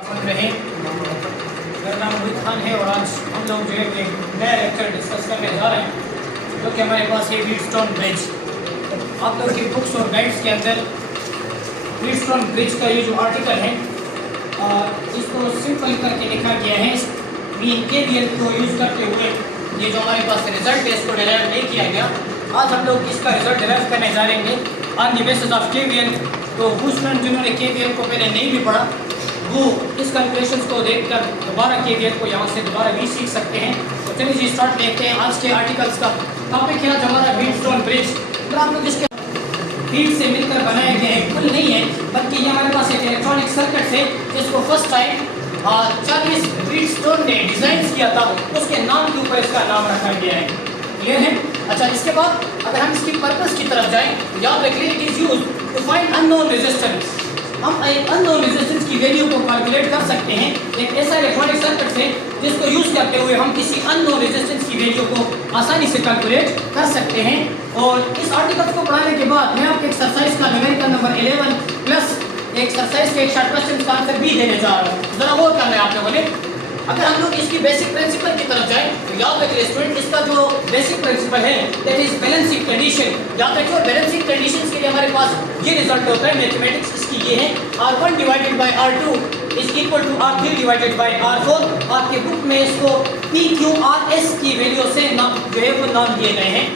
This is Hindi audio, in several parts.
रहे। मेरा नाम मोहित खान है और आज हम लोग जो है एक नया लेक्चर डिस्कस करने जा रहे हैं जो कि हमारे पास है व्हीटस्टोन ब्रिज। आप लोग की बुक्स और गाइड्स के अंदर व्हीटस्टोन ब्रिज का ये जो आर्टिकल है इसको सिंपल करके लिखा गया है। KVL को यूज़ करते हुए ये जो हमारे पास रिजल्ट है इसको डिराइव नहीं किया गया। आज हम लोग इसका रिजल्ट डिराइव करने जा रहे हैं on the basis of KVL। तो वो स्टूडेंट जिन्होंने KVL को पहले नहीं भी पढ़ा वो इस कैलकुलेशंस को देखकर दोबारा KVL को यहाँ से दोबारा भी सीख सकते हैं। तो चलिए जी स्टार्ट देखते हैं। आज के आर्टिकल्स का टॉपिक है जो हमारा व्हीटस्टोन ब्रिज। तो आप लोग इसके हीट से मिलकर बनाए गए हैं, पुल नहीं है बल्कि ये हमारे पास एक इलेक्ट्रॉनिक सर्किट है जिसको फर्स्ट टाइम चार्ल्स व्हीटस्टोन ने डिज़ाइन किया था। उसके नाम के ऊपर इसका नाम रखा गया है। क्लियर है? अच्छा, इसके बाद अगर हम इसकी पर्पस की तरफ जाएं, याद रखिए it is used to find unknown resistance. हम एक अननोन रेजिस्टेंस की वैल्यू को कैलकुलेट कर सकते हैं। एक ऐसा इलेक्ट्रॉनिक सर्किट है जिसको यूज़ करते हुए हम किसी अननोन रेजिस्टेंस की वैल्यू को आसानी से कैलकुलेट कर सकते हैं। और इस आर्टिकल को पढ़ाने के बाद मैं आपको एक्सरसाइज का न्यूमेरिकल नंबर 11 प्लस एक्सरसाइज के एक शॉर्ट क्वेश्चन का आंसर भी देने जा रहा हूँ। जरा गौर करना है आप लोगों ने। अगर हम लोग इसकी बेसिक प्रिंसिपल की तरफ जाएं तो याद रखिए स्टूडेंट इसका जो बेसिक प्रिंसिपल है दैट इज बैलेंसिंग कंडीशन। याद रखिए बैलेंसिंग कंडीशंस के लिए हमारे पास ये रिजल्ट होता है। मैथमेटिक्स इसकी ये है R1 divided by R2 is equal to R3 divided by R4। आपके बुक में इसको PQRS की वैल्यू से नाम जो है वो नाम दिए गए हैं।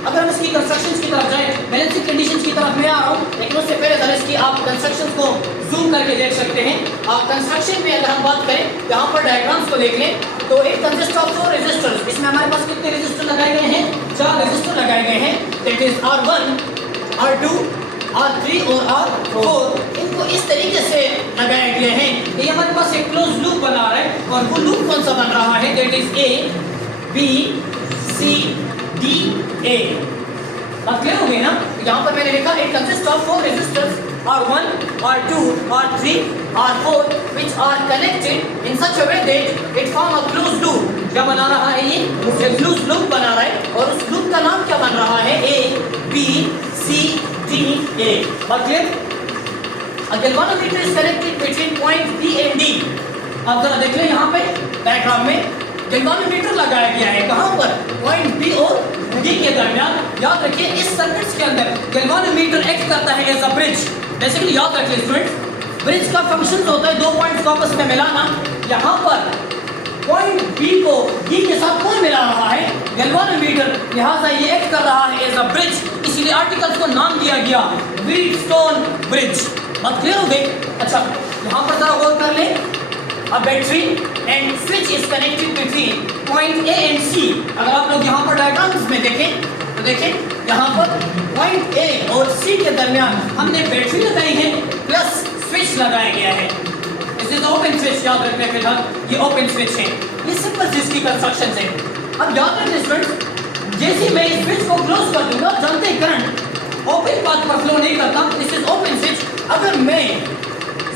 अगर हम इसकी कंस्ट्रक्शंस की तरफ जाएं, बैलेंसिंग कंडीशंस की तरफ मैं आ रहा हूँ लेकिन उससे पहले जरा इसकी आप कंस्ट्रक्शंस को जूम करके देख सकते हैं। कंस्ट्रक्शन में अगर हम बात करें यहाँ पर डायग्राम्स को देख लें तो एक कंसिस्ट ऑफ 4 रेजिस्टर्स। इसमें हमारे पास कितने रेजिस्टर लगाए गए हैं? 4 रेजिस्टर लगाए गए हैं। That is R1, R2, R3 और R4। इनको इस तरीके से लगाया गया है कि हमारे पास एक क्लोज लूप बना रहा है और वो लूप कौन सा बन रहा है? That is A, B, C, D, A। बात क्लियर हो गई ना? यहाँ पर मैंने लिखा it consist of 4 resistors R1, R2, R3, R4 which are connected in such a way that it form a closed loop। क्या बना रहा है ये? एक closed loop बना रहा है और उस लूप का नाम क्या बन रहा है? A, B, C, D, A। बात clear? A galvanometer is connected between point B and D। अब जरा देख लें यहाँ पे डायग्राम में गैल्वानोमीटर लगाया गया है। कहाँ पर? पॉइंट बी और डी के दरमियान। याद रखिए इस सर्किट्स के अंदर गैल्वानोमीटर एक्ट करता है एज अ ब्रिज। बेसिकली याद रखिए स्टूडेंट्स ब्रिज का फंक्शन होता है दो पॉइंट्स को आपस में मिलाना। यहाँ पर पॉइंट बी को डी के साथ कौन मिला रहा है? गैल्वानोमीटर। लिहाजा ये एक्ट कर रहा है एज अ ब्रिज, इसीलिए आर्टिकल्स को नाम दिया गया व्हीटस्टोन ब्रिज। बात क्लियर हो गई? अच्छा, यहाँ पर जरा गौर कर लें। A battery and switch is connected between point A and C। अगर आप लोग यहाँ पर डायग्राम्स में देखें तो देखें यहाँ पर point A और C के दरमियान हमने बैटरी लगाई है प्लस स्विच लगाया गया है। This is open switch. याद रखने के साथ ये ओपन स्विच है। ये सिंपल स्विच की कंस्ट्रक्शन है। अब याद रखिए स्टूडेंट्स जैसे मैं इस स्विच को क्लोज कर दूंगा जानते हैं करंट ओपन पाथ पर फ्लो नहीं करता। This is open switch. अगर मैं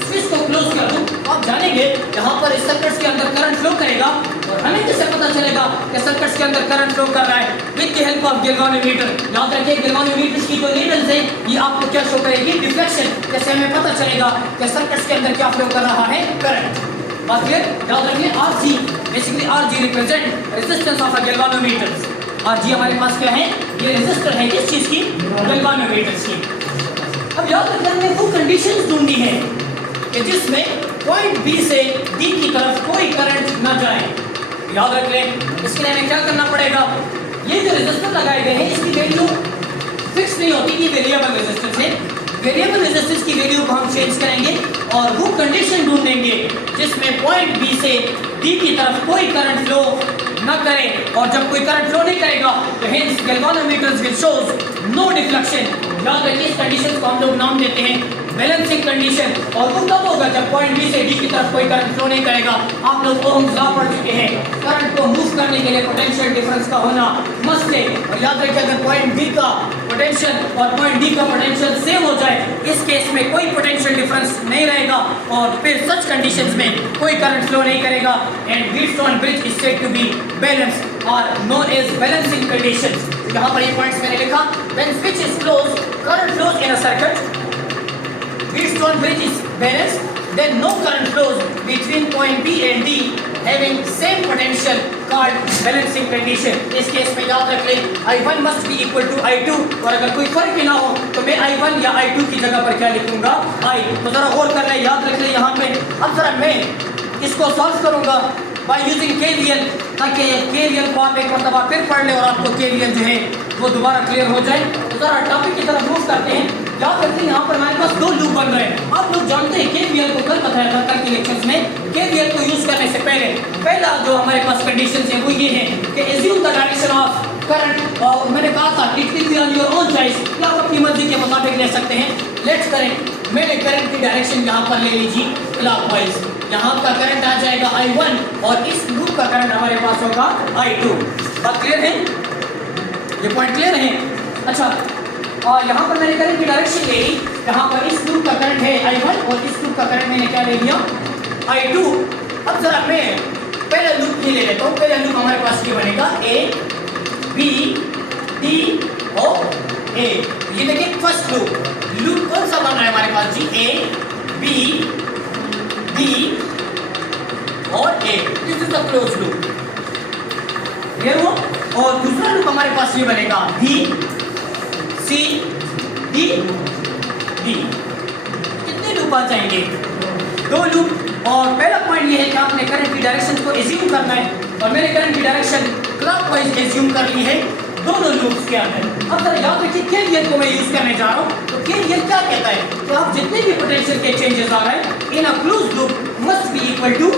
स्विच को क्लोज कर दूं आप जानेंगे यहाँ पर इस सर्किट्स के अंदर करंट फ्लो करेगा और हमें कैसे पता चलेगा कि सर्किट्स के अंदर करंट फ्लो कर रहा है? With the help of galvanometer. याद रखिए गैल्वानोमीटर की जो नीडल्स है ये आपको क्या शो करेगी? डिफ्लेक्शन। कैसे हमें पता चलेगा कि सर्किट्स के अंदर क्या फ्लो कर रहा है? करंट। बात क्लियर? याद रखिए RG basically RG represent resistance of a galvanometer. RG हमारे पास क्या है? ये रेजिस्टर है किस चीज की? गैल्वानोमीटर की। अब याद रखिए हमने वो कंडीशंस ढूंढी है कि जिसमें पॉइंट बी से डी की तरफ कोई करंट न जाए। याद रख लें इसके लिए हमें क्या करना पड़ेगा? ये जो रेजिस्टर लगाए गए हैं इसकी वैल्यू फिक्स नहीं होती, ये वेरिएबल रेजिस्टेंस है। वेरिएबल रेजिस्टेंस की वैल्यू को हम चेंज करेंगे और वो कंडीशन ढूंढेंगे जिसमें पॉइंट बी से डी की तरफ कोई करंट फ्लो न करे। और जब कोई करंट फ्लो नहीं करेगा तो hence galvanometers will shows no deflection. याद रखिए इस कंडीशन को हम लोग नाम देते हैं बैलेंसिंग कंडीशन। और वो तब होगा जब पॉइंट बी से डी की तरफ कोई करंट फ्लो नहीं करेगा। आप लोग ओम्स लॉ पढ़ चुके हैं। करंट को मूव करने के लिए पोटेंशियल डिफरेंस का होना मस्ट है। और याद रखिए अगर पॉइंट बी का पोटेंशियल और पॉइंट डी का पोटेंशियल सेम हो जाए इस केस में कोई पोटेंशियल डिफरेंस नहीं रहेगा और फिर सच कंडीशंस में कोई करंट फ्लो नहीं करेगा। And Wheatstone bridge is said to be balanced और नोन एज बैलेंसिंग कंडीशंस। यहाँ पर ये पॉइंट्स मैंने लिखा। When switch is closed current flows in a circuit Wheatstone bridge is balanced then no current flows between point B and D having same potential called balancing condition. इस केस में याद रख लें I1 must be equal to I2 और अगर कोई फर्क ही ना हो तो मैं I1 या I2 की जगह पर क्या लिखूंगा I। तो जरा गौर कर लें, याद रख लें यहाँ पे। अब जरा मैं इसको सॉल्व करूंगा बाय यूजिंग KVL, ताकि KVL को आप एक मरतबा फिर पढ़ लें और आपको KVL जो है वो दोबारा क्लियर हो जाए। तो जरा टॉपिक की तरफ मूव करते हैं। याद रखते हैं यहाँ पर हमारे पास दो लूप बन रहे हैं। आप लोग जानते हैं KVL को कल बताया था कल के लेक्चर्स में। KVL को यूज करने से पहला जो हमारे पास कंडीशन है वो ये है कि assume the direction of current, और मैंने कहा था it will be on your own choice, कि आप अपनी मर्जी के मुताबिक ले सकते हैं। लेट्स करें, मैंने करंट की डायरेक्शन यहाँ पर ले लीजिए क्लॉकवाइज। यहाँ का करंट आ जाएगा I1 और इस लूप का करंट हमारे पास होगा I2। बात क्लियर है? ये पॉइंट क्लियर है? अच्छा, और यहाँ पर मैंने करंट की डायरेक्शन ले ली। यहाँ पर इस लूप का करंट है I1 और इस लूप का करंट मैंने क्या ले लिया I2। अब जरा मैं पहला लूप ही ले लेता हूँ। पहला लूप हमारे पास ये बनेगा A B D और A। ये देखिए फर्स्ट लूप कौन सा बन रहा है हमारे पास जी? A B D और A। This is the close loop. Clear हुआ? और दूसरा लूप हमारे पास ये बनेगा B C D D। कितने लूप आ जाएंगे? दो लूप। और पहला पॉइंट ये है कि आपने करंट की डायरेक्शन को एज्यूम करना है और मैंने करंट की डायरेक्शन क्लॉकवाइज एज्यूम कर ली है दोनों लूप्स के अंदर। अब जरा याद रखिए KVL को मैं यूज करने जा रहा हूँ। तो KVL क्या कहता है कि आप जितने भी पोटेंशियल के चेंजेस आ रहे हैं in a closed loop must be equal to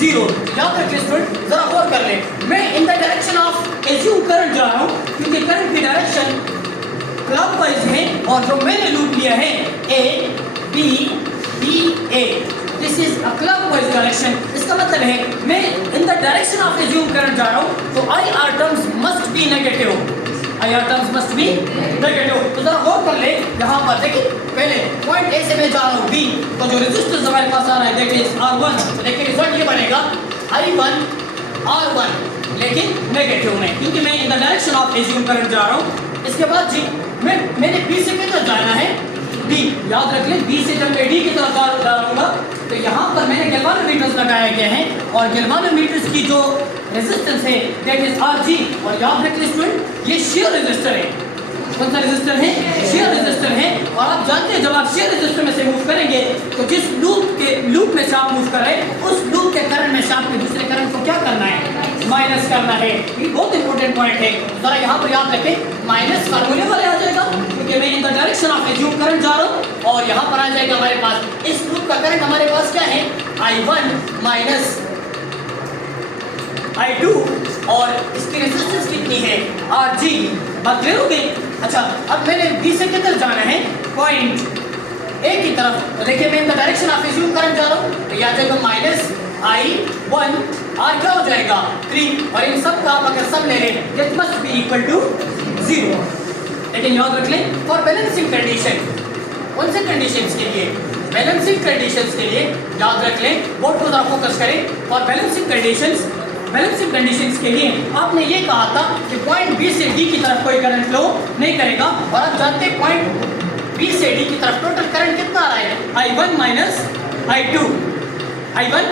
0। याद रखिए स्टूडेंट, जरा गौर कर ले, मैं in the direction of assume current जा रहा हूँ क्योंकि करंट की डायरेक्शन क्लॉकवाइज है और जो मैंने लूप लिया है A B D A, this is a clockwise direction. इसका मतलब है मैं in the direction of assume current जा रहा हूँ तो IR terms must be negative. IR terms must be negative. तो जरा गौर कर ले, यहाँ पर देखिए पहले पॉइंट A से मैं जा रहा हूँ B, तो जो रेजिस्टेंस हमारे पास आ रहा है दैट इज R1। तो देखिए रिजल्ट ये बनेगा I1 R1 लेकिन नेगेटिव में, क्योंकि मैं in the direction of assume current जा रहा हूँ। इसके बाद जी मैंने B से किधर जाना है? D। याद रख ले, B से जब मैं D की तरफ जा रहा तो यहाँ पर मैंने गैल्वानोमीटर्स लगाए गए हैं और गैल्वानोमीटर्स की जो रेजिस्टेंस है दैट इज Rg। और याद रख ले स्टूडेंट, ये शेयर रेजिस्टर है। कौन सा रेजिस्टर है? शेयर रेजिस्टर है। और आप जानते हैं जब आप शेयर रेजिस्टर में से मूव करेंगे तो जिस लूप में से आप मूव कर रहे हैं उस लूप के करंट में से आपके दूसरे करंट को क्या करना है? माइनस करना है। ये बहुत इंपॉर्टेंट पॉइंट है। जरा यहाँ पर याद रखें, माइनस फार्मूले वाले आ जाएगा क्योंकि मैं in the direction of assume current जा रहा हूँ और यहाँ पर आ जाएगा हमारे पास इस लूप का करंट हमारे पास क्या है? I1 माइनस I2 और इसकी रेजिस्टेंस कितनी है? Rg। बात क्लियर हो गई? अच्छा, अब मैंने B से किधर जाना है? पॉइंट A की तरफ। तो देखिए मैं in the direction of assume current जा रहा हूँ तो यहाँ जाएगा माइनस I1 R क्या हो जाएगा? 3। और इन सब का आप अगर सम ले लें it must be equal to 0। लेकिन याद रख लें फॉर बैलेंसिंग कंडीशन, कौन से कंडीशंस के लिए? बैलेंसिंग कंडीशंस के लिए याद रख लें, बोर्ड को जरा फोकस करें। फॉर बैलेंसिंग कंडीशंस के लिए आपने ये कहा था कि पॉइंट B से D की तरफ कोई करंट फ्लो नहीं करेगा और आप जानते हैं पॉइंट B से D की तरफ टोटल करंट कितना आ रहा है? I1 minus I2। I1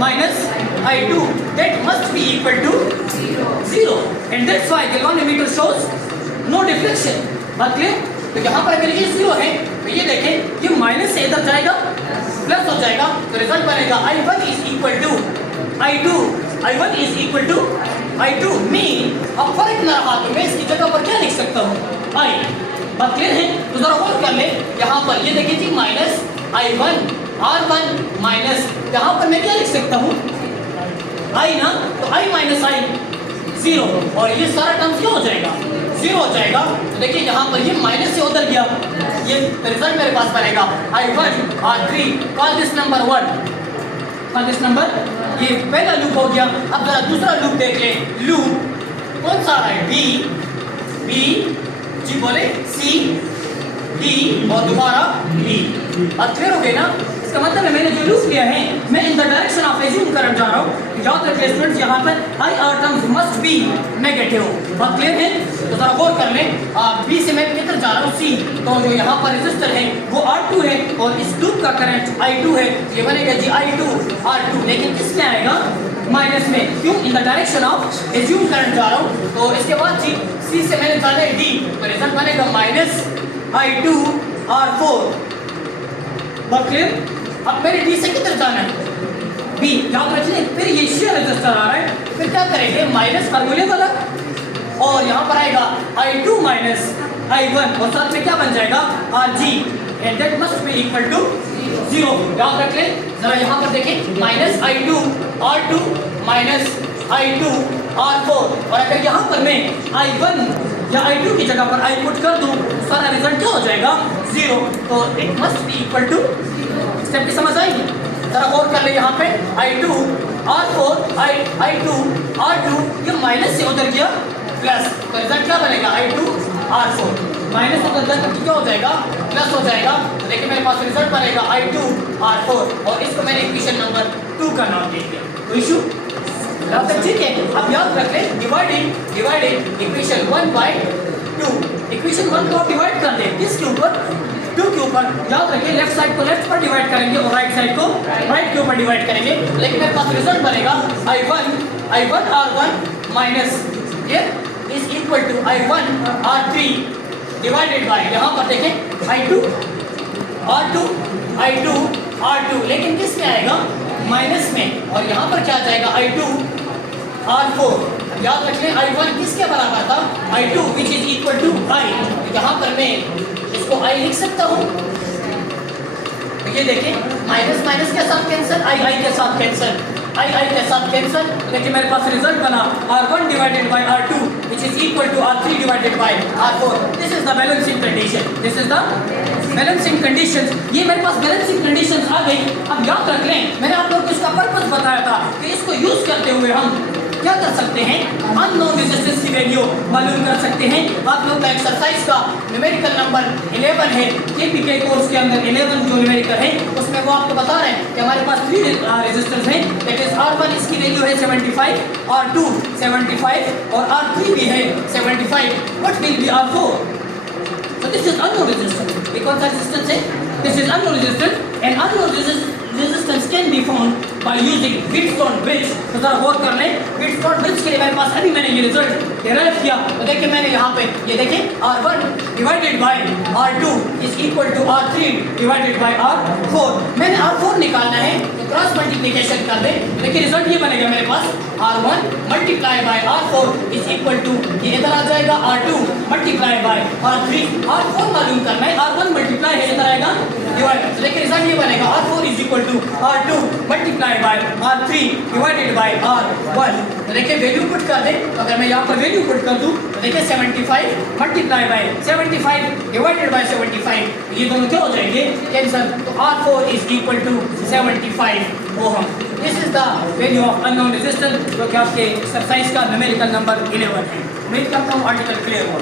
minus I2 that must be equal to 0 and that's why galvanometer shows no deflection। बात क्लियर? तो यहाँ पर अगर ये 0 है तो ये देखें ये माइनस से इधर जाएगा प्लस हो जाएगा तो रिजल्ट बनेगा I1 is equal to I2। I1 is equal to I2 mean अब फर्क ना रहा तो मैं इसकी जगह पर क्या लिख सकता हूँ? I। बात क्लियर है? तो जरा गौर कर ले, यहाँ पर ये देखिए जी माइनस I1 R1 माइनस, यहाँ पर मैं क्या लिख सकता हूँ? I ना, तो I माइनस I 0 और ये सारा टर्म क्या हो जाएगा? 0 हो जाएगा। तो देखिए यहाँ पर ये माइनस से उधर गया, ये रिजल्ट मेरे पास बनेगा I1 R3। Call this number 1, call this number, ये पहला लूप हो गया। अब जरा दूसरा लूप देख ले, लूप कौन सा है? B जी बोले C D और दोबारा B। अब क्लियर हो गए ना? इसका मतलब है मैंने जो लूप लिया है मैं in the direction of assume current जा रहा हूँ, याद रखिए स्टूडेंट्स यहाँ पर IR terms must be negative. बात क्लियर है? तो जरा गौर कर लें, B से मैं किधर जा रहा हूँ, C, तो जो यहाँ पर रेजिस्टर है वो R2 है और इस लूप का करंट I2 है, ये बनेगा जी I2 R2, लेकिन किसमें आएगा, माइनस में। क्यों? इन the direction of assume current जा रहा हूँ। तो इसके बाद जी C से मैंने जाना है D, तो रिजल्ट बनेगा माइनस I2 R4। बात क्लियर? अब मेरे D से किधर जाना है, B, याद रखिए फिर ये शेयर रजिस्टर आ रहा है, फिर क्या करेंगे, माइनस फार्मूले वाला और यहाँ पर आएगा I2 माइनस I1 और साथ में क्या बन जाएगा RG and that must be equal to 0। याद रख लें, जरा यहाँ पर देखें, minus I2 R2 minus I2 R4 और अगर यहाँ पर मैं I1 या I2 की जगह पर I पुट कर दूं तो सारा रिजल्ट क्या हो जाएगा, 0। तो it must be equal to, step की समझ आएगी? जरा गौर कर ले, यहाँ पे I2 R4 I2 R2 ये माइनस से उधर गया प्लस, तो रिजल्ट क्या बनेगा, I2 R4 माइनस उधर जाकर क्या हो जाएगा, प्लस हो जाएगा। तो देखिए मेरे पास रिजल्ट बनेगा I2 R4 और इसको मैंने इक्वेशन नंबर 2 का नाम दे दिया। तो इशू अब तक ठीक है? अब याद रख लें, डिवाइडिंग इक्वेशन 1 बाय 2, इक्वेशन 1 को आप डिवाइड कर दें किसके ऊपर, 2 के ऊपर। याद रखिए लेफ्ट साइड को लेफ्ट पर डिवाइड करेंगे और राइट साइड को राइट के ऊपर डिवाइड करेंगे, लेकिन मेरे पास रिजल्ट बनेगा I1 R1 माइनस ये is equal to I1 R3 divided by, यहाँ पर देखें I2 R2, लेकिन किस में आएगा, माइनस में, और यहाँ पर क्या जाएगा I2 R4। याद रखिए I1 किसके बराबर था, I2 which is equal to I, यहाँ पर मैं इसको I लिख सकता हूँ। ये देखिए माइनस माइनस के साथ कैंसिल, I के साथ कैंसिल, I के साथ कैंसिल। देखिए मेरे पास रिजल्ट बना R1 divided by R2 which is equal to R3 divided by R4। This is the balancing condition, this is the balancing conditions। ये मेरे पास balancing conditions आ गई। अब याद रख लें, मैंने आप लोगों को इसका पर्पस बताया था कि इसको यूज करते हुए हम क्या कर सकते हैं, अननोन रेजिस्टेंस की वैल्यू मालूम कर सकते हैं। आप लोग का एक्सरसाइज का न्यूमेरिकल नंबर 11 है, केपीके कोर्स के अंदर 11 जो न्यूमेरिकल है उसमें वो आपको बता रहे हैं कि हमारे पास 3 रेजिस्टेंस हैं, दैट इज R1 इसकी वैल्यू है 75, R2 75 और R3 भी है 75। What will be R4? So this is unknown resistance। ये कौन सा रेजिस्टेंस है? This is unknown resistance and unknown resistance can be found by using Wheatstone bridge। तो जरा गौर कर लें, Wheatstone bridge के लिए मेरे पास अभी मैंने ये रिजल्ट डेराइव किया। तो देखिए मैंने यहाँ पे ये देखिए R1 divided by R2 is equal to R3 divided by R4। मैंने R4 निकालना है तो क्रॉस मल्टीप्लिकेशन कर दें, देखिए रिजल्ट ये बनेगा मेरे पास R1 multiply by R4 is equal to, ये इधर आ जाएगा R2 multiply by R3। R4 मालूम करना है, R1 मल्टीप्लाई है इधर आएगा डिवाइड, तो देखिए रिजल्ट ये बनेगा R4 is equal to R2 multiply by R3 divided by R1। तो देखिए वैल्यू पुट कर दें, तो अगर मैं यहाँ पर वैल्यू पुट कर दूँ तो देखिए 75 मल्टीप्लाई बाय 75 डिवाइडेड बाय 75, ये दोनों क्या हो जाएंगे, कैंसिल। तो R4 is equal to 75 ohm. This is the value of unknown resistance जो कि आपके एक्सरसाइज का न्यूमेरिकल नंबर 11 है। उम्मीद करता हूँ आर्टिकल क्लियर हो।